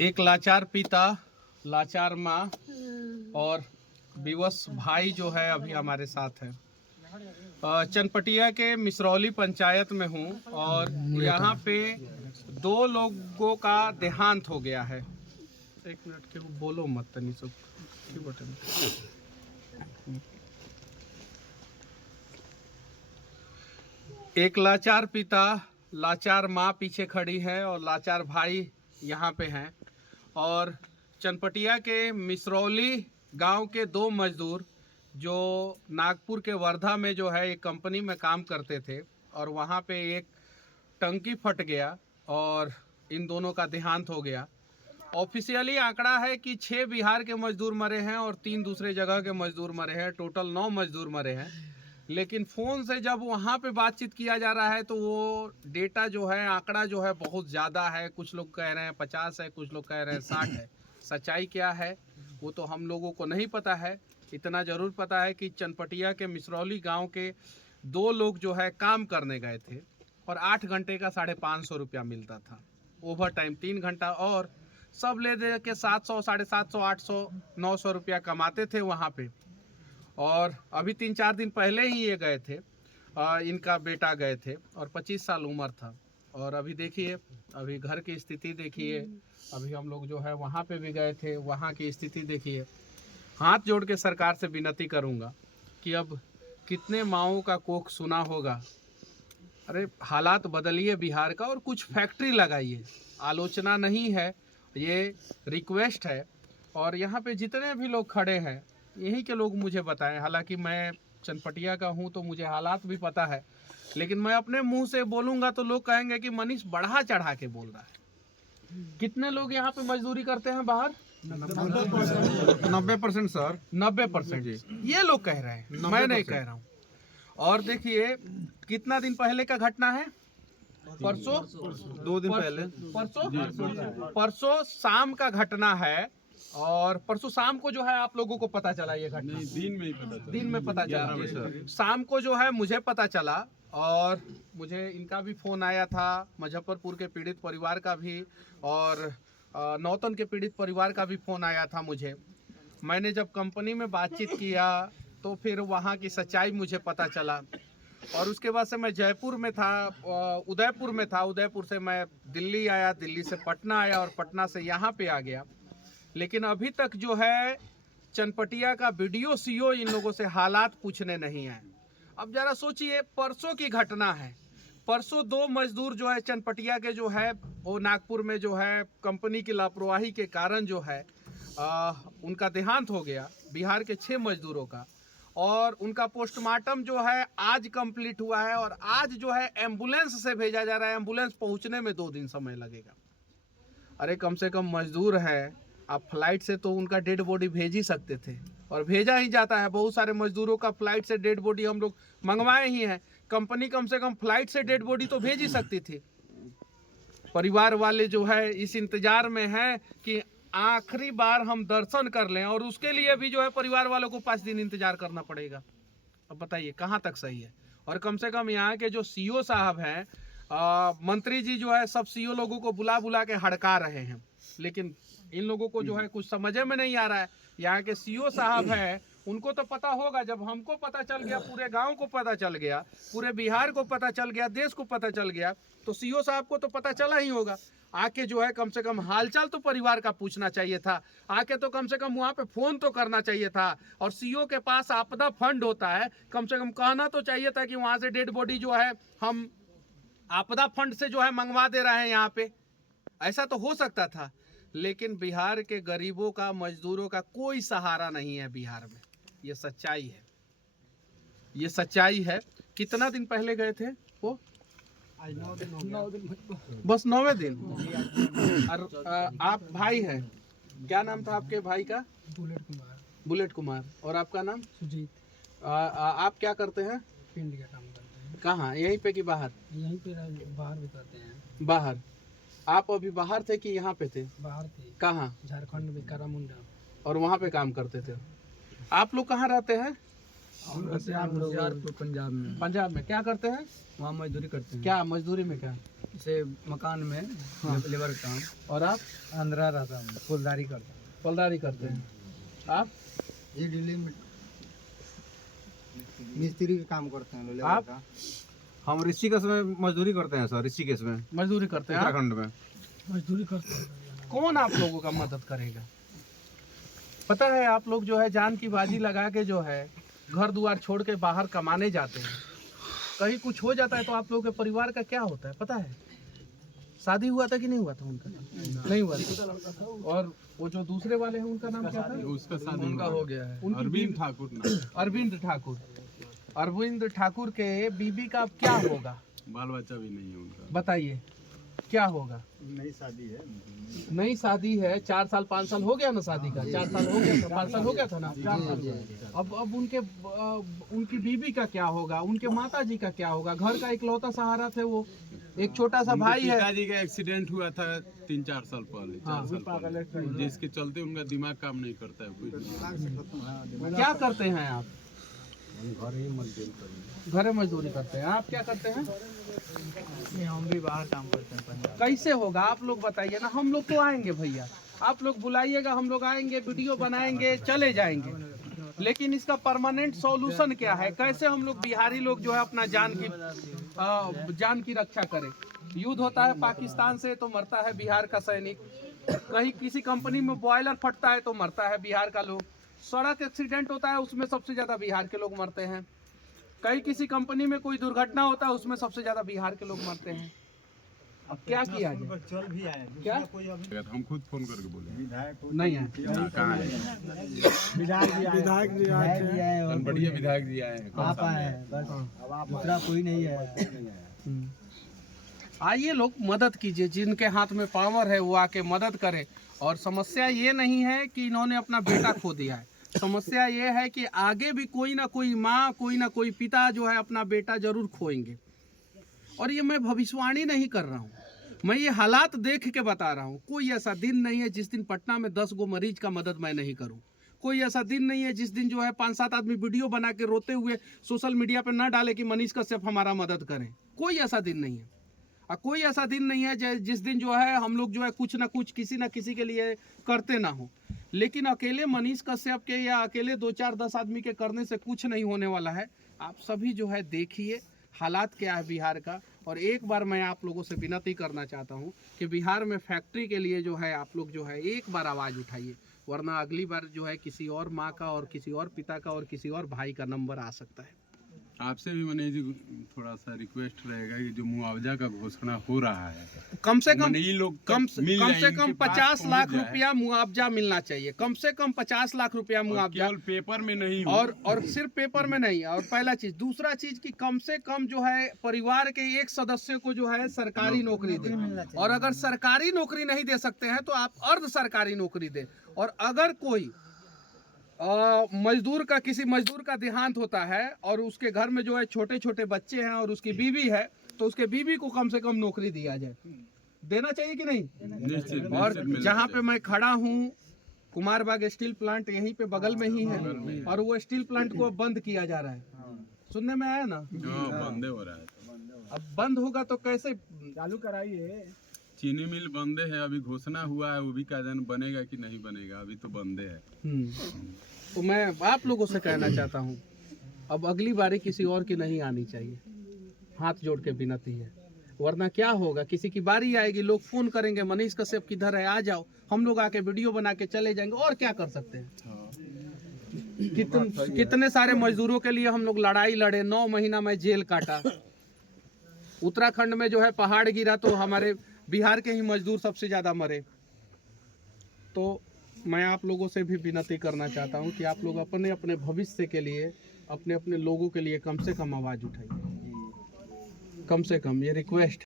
एक लाचार पिता, लाचार माँ और विवश भाई जो है अभी हमारे साथ है। चनपटिया के मिसरौली पंचायत में हूँ और यहाँ पे 2 लोगों का देहांत हो गया है। एक मिनट के बोलो मत तनी सब क्यों बटन। एक लाचार पिता, लाचार माँ पीछे खड़ी है और लाचार भाई यहाँ पे हैं। और चनपटिया के मिसरौली गांव के 2 मजदूर जो नागपुर के वर्धा में जो है एक कंपनी में काम करते थे और वहाँ पे एक टंकी फट गया और इन दोनों का देहांत हो गया। ऑफिशियली आंकड़ा है कि 6 बिहार के मजदूर मरे हैं और 3 दूसरे जगह के मजदूर मरे हैं, टोटल 9 मजदूर मरे हैं। लेकिन फ़ोन से जब वहाँ पे बातचीत किया जा रहा है तो वो डेटा जो है, आंकड़ा जो है बहुत ज़्यादा है। कुछ लोग कह रहे हैं 50 है, कुछ लोग कह रहे हैं 60 है। सच्चाई क्या है वो तो हम लोगों को नहीं पता है। इतना ज़रूर पता है कि चनपटिया के मिसरौली गांव के 2 लोग जो है काम करने गए थे और 8 घंटे का 550 रुपया मिलता था। ओवर टाइम 3 घंटा और सब ले दे के 700, 750, 800, 900 रुपया कमाते थे वहाँ पे। और अभी 3-4 दिन पहले ही ये गए थे, इनका बेटा गए थे और 25 साल उम्र था। और अभी देखिए, अभी घर की स्थिति देखिए, अभी हम लोग जो है वहाँ पे भी गए थे, वहाँ की स्थिति देखिए। हाथ जोड़ के सरकार से विनती करूँगा कि अब कितने माओं का कोख सुना होगा। अरे हालात बदलिए बिहार का और कुछ फैक्ट्री लगाइए। आलोचना नहीं है, ये रिक्वेस्ट है। और यहाँ पे जितने भी लोग खड़े हैं यहीं के लोग मुझे बताएं। हालांकि मैं चनपटिया का हूँ तो मुझे हालात भी पता है, लेकिन मैं अपने मुंह से बोलूँगा तो लोग कहेंगे कि मनीष बढ़ा चढ़ा के बोल रहा है। कितने लोग यहाँ पे मजदूरी करते हैं बाहर? 90% सर, 90% ये लोग कह रहे हैं, मैं नहीं कह रहा हूँ। और देखिए कितना दिन पहले का घटना है, परसों 2 दिन पहले, परसों शाम का घटना है। और परसों शाम को जो है आप लोगों को पता चला ये घटना? दिन में पता चला। शाम को जो है मुझे पता चला और मुझे इनका भी फोन आया था, मुजफ्फरपुर के पीड़ित परिवार का भी और नौतन के पीड़ित परिवार का भी फोन आया था मुझे। मैंने जब कंपनी में बातचीत किया तो फिर वहाँ की सच्चाई मुझे पता चला। और उसके बाद से मैं जयपुर में था, उदयपुर में था, उदयपुर से मैं दिल्ली आया, दिल्ली से पटना आया और पटना से यहाँ पे आ गया। लेकिन अभी तक जो है चनपटिया का बीडीओ सीओ इन लोगों से हालात पूछने नहीं आए। अब जरा सोचिए, परसों की घटना है, परसों 2 मजदूर जो है चनपटिया के जो है वो नागपुर में जो है कंपनी की लापरवाही के कारण जो है उनका देहांत हो गया, बिहार के 6 मजदूरों का। और उनका पोस्टमार्टम जो है आज कंप्लीट हुआ है और आज जो है एम्बुलेंस से भेजा जा रहा है। एम्बुलेंस पहुंचने में 2 दिन समय लगेगा। अरे कम से कम मजदूर है, आप फ्लाइट से तो उनका डेड बॉडी भेज ही सकते थे और भेजा ही जाता है। बहुत सारे मजदूरों का फ्लाइट से डेड बॉडी हम लोग मंगवाए ही हैं। कंपनी कम से कम फ्लाइट से डेड बॉडी तो भेज ही सकती थी। परिवार वाले जो है इस इंतजार में हैं कि आखिरी बार हम दर्शन कर लें और उसके लिए भी जो है परिवार वालों को 5 दिन इंतजार करना पड़ेगा। अब बताइए कहाँ तक सही है। और कम से कम यहाँ के जो सीओ साहब हैं, मंत्री जी जो है सब सीओ लोगों को बुला बुला के हड़का रहे हैं, लेकिन इन लोगों को जो है कुछ समझ में नहीं आ रहा है। यहाँ के सीओ साहब हैं, उनको तो पता होगा। जब हमको पता चल गया, पूरे गांव को पता चल गया, पूरे बिहार को पता चल गया, देश को पता चल गया, तो सीओ साहब को तो पता चला ही होगा। आके जो है कम से कम हालचाल तो परिवार का पूछना चाहिए था। आके तो कम से कम वहाँ पे फोन तो करना चाहिए था। और सीओ के पास आपदा फंड होता है, कम से कम कहना तो चाहिए था कि वहाँ से डेड बॉडी जो है हम आपदा फंड से जो है मंगवा दे रहे हैं यहाँ पे। ऐसा तो हो सकता था। लेकिन बिहार के गरीबों का, मजदूरों का कोई सहारा नहीं है बिहार में। ये सच्चाई है, ये सच्चाई है। कितना दिन पहले गए थे वो? 9 दिन, बस 9वें दिन। और आप भाई हैं, क्या नाम था आपके भाई का? बुलेट कुमार। बुलेट कुमार। और आपका नाम? सुजीत। आप क्या करते हैं? पेंट का काम करते हैं। कहाँ, यहीं पे कि बाहर? यहीं पे बाहर भी करते हैं। बाहर। आप अभी बाहर थे कि यहाँ पे थे? बाहर थे। कहाँ? झारखंड में कारामुंडा। और वहाँ पे काम करते थे। आप लोग कहाँ रहते हैं? होशियारपुर पंजाब में। पंजाब में क्या करते हैं? वहाँ मजदूरी करते हैं। क्या मजदूरी में क्या? जैसे मकान में लेबर काम। और आप? अंदर रहता हूँ, फुलदारी करता फलदारी करते हैं। आप? ये दिल्ली में मिस्त्री का काम करते हैं लेबर आप? का। हम ऋषिकेश में मजदूरी करते हैं सर, ऋषिकेश में, मजदूरी करते हैं आप? उत्तराखंड में। मजदूरी करते हैं। कौन आप लोगों का मदद करेगा? पता है आप लोग जो है जान की बाजी लगा के जो है घर द्वार छोड़ के बाहर कमाने जाते हैं। कहीं कुछ हो जाता है तो आप लोगों के परिवार का क्या होता है पता है? शादी हुआ था कि नहीं हुआ था उनका? नहीं हुआ था। और वो जो दूसरे वाले हैं उनका नाम क्या था? उसका शादी उनका हो गया है। उनकी अरविंद ठाकुर अरविंद ठाकुर। अरविंद ठाकुर के बीबी का क्या होगा बाल बच्चा भी नहीं है उनका। बताइए क्या होगा? नई शादी है। नई शादी है, 4 साल 5 साल हो गया ना शादी का? 4 साल हो गया था, 5 साल हो गया था ना? अब उनकी बीबी का क्या होगा? उनके माता जी का क्या होगा? घर का इकलौता सहारा थे वो, एक छोटा सा भाई है। पिताजी का एक्सीडेंट हुआ था 3-4 साल पहले, 4 साल पहले, जिसके चलते उनका दिमाग काम नहीं करता है कुछ। क्या करते हैं आप? घर में मजदूरी करते हैं। आप क्या करते हैं? हम भी बाहर काम करते हैं पंजाब। कैसे होगा आप लोग बताइए ना। हम लोग तो आएंगे भैया, आप लोग बुलाइएगा, हम लोग आएंगे, वीडियो बनाएंगे, चले जाएंगे। लेकिन इसका परमानेंट सॉल्यूशन क्या है? कैसे हम लोग बिहारी लोग जो है अपना जान की रक्षा करें? युद्ध होता है पाकिस्तान से तो मरता है बिहार का सैनिक, कहीं किसी कंपनी में बॉयलर फटता है तो मरता है बिहार का लोग, सड़क एक्सीडेंट होता है उसमें सबसे ज़्यादा बिहार के लोग मरते हैं, कहीं किसी कंपनी में कोई दुर्घटना होता है उसमें सबसे ज़्यादा बिहार के लोग मरते हैं। अब क्या किया जाए? चल भी आए। क्या? हम खुद फोन करके बोले नहीं है कहाँ है, विधायक जी आए। बढ़िया विधायक जी आए हैं। आप आए हैं बस, दूसरा कोई नहीं है। आइए लोग मदद कीजिए, जिनके हाथ में पावर है वो आके मदद करें। और समस्या ये नहीं है कि इन्होंने अपना बेटा खो दिया है, समस्या ये है कि आगे भी कोई ना कोई माँ, कोई ना कोई पिता जो है अपना बेटा जरूर खोएंगे। और ये मैं भविष्यवाणी नहीं कर रहा हूँ, मैं ये हालात देख के बता रहा हूँ। कोई ऐसा दिन नहीं है जिस दिन पटना में 10 गो मरीज का मदद मैं नहीं करूँ। कोई ऐसा दिन नहीं है जिस दिन जो है 5-7 आदमी वीडियो बना के रोते हुए सोशल मीडिया पर ना डाले कि मनीष कश्यप हमारा मदद करें। कोई ऐसा दिन नहीं है। और कोई ऐसा दिन नहीं है जिस दिन जो है हम लोग जो है कुछ ना कुछ किसी ना किसी के लिए करते ना हो। लेकिन अकेले मनीष कश्यप के या अकेले 2-4-10 आदमी के करने से कुछ नहीं होने वाला है। आप सभी जो है देखिए हालात क्या है बिहार का। और एक बार मैं आप लोगों से विनती करना चाहता हूं कि बिहार में फैक्ट्री के लिए जो है आप लोग जो है एक बार आवाज़ उठाइए, वरना अगली बार जो है किसी और माँ का और किसी और पिता का और किसी और भाई का नंबर आ सकता है। आपसे भी मनीष जी थोड़ा सा रिक्वेस्ट रहेगा कि जो मुआवजा का घोषणा हो रहा है कम से कम ये लोग कम से कम 50 लाख रुपया मुआवजा मिलना चाहिए। कम से कम 50 लाख रुपया मुआवजा, केवल पेपर में नहीं और सिर्फ पेपर में नहीं। और पहला चीज, दूसरा चीज कि कम से कम जो है परिवार के एक सदस्य को जो है सरकारी नौकरी दे। और अगर सरकारी नौकरी नहीं दे सकते हैं तो आप अर्ध सरकारी नौकरी दे। और अगर कोई मजदूर का, किसी मजदूर का देहांत होता है और उसके घर में जो है छोटे छोटे बच्चे हैं और उसकी बीवी है, तो उसके बीवी को कम से कम नौकरी दिया जाए। देना चाहिए कि नहीं? और जहाँ पे मैं खड़ा हूँ कुमारबाग स्टील प्लांट यहीं पे बगल में ही है, और वो स्टील प्लांट को बंद किया जा रहा है, सुनने में आया ना? बंदे हो रहा है। अब बंद होगा तो कैसे चालू कराइए? चीनी मिल बंदे है, अभी घोषणा हुआ है, वो भी क्या जाने बनेगा कि नहीं बनेगा, अभी तो बंदे है। तो मैं आप लोगों से कहना चाहता हूँ अब अगली बारी किसी और की नहीं आनी चाहिए, हाथ जोड़ के विनती है। वरना क्या होगा, किसी की बारी आएगी, लोग फोन करेंगे मनीष कश्यप किधर है, आ जाओ, हम लोग आके वीडियो बना के चले जाएंगे। और क्या कर सकते हैं? कितने सारे मजदूरों के लिए हम लोग लड़ाई लड़े, 9 महीना में जेल काटा। उत्तराखंड में जो है पहाड़ गिरा तो हमारे बिहार के ही मजदूर सबसे ज्यादा मरे। तो मैं आप लोगों से भी विनती करना चाहता हूं कि आप लोग अपने अपने भविष्य के लिए, अपने अपने लोगों के लिए कम से कम आवाज उठाइए, कम से कम, ये रिक्वेस्ट।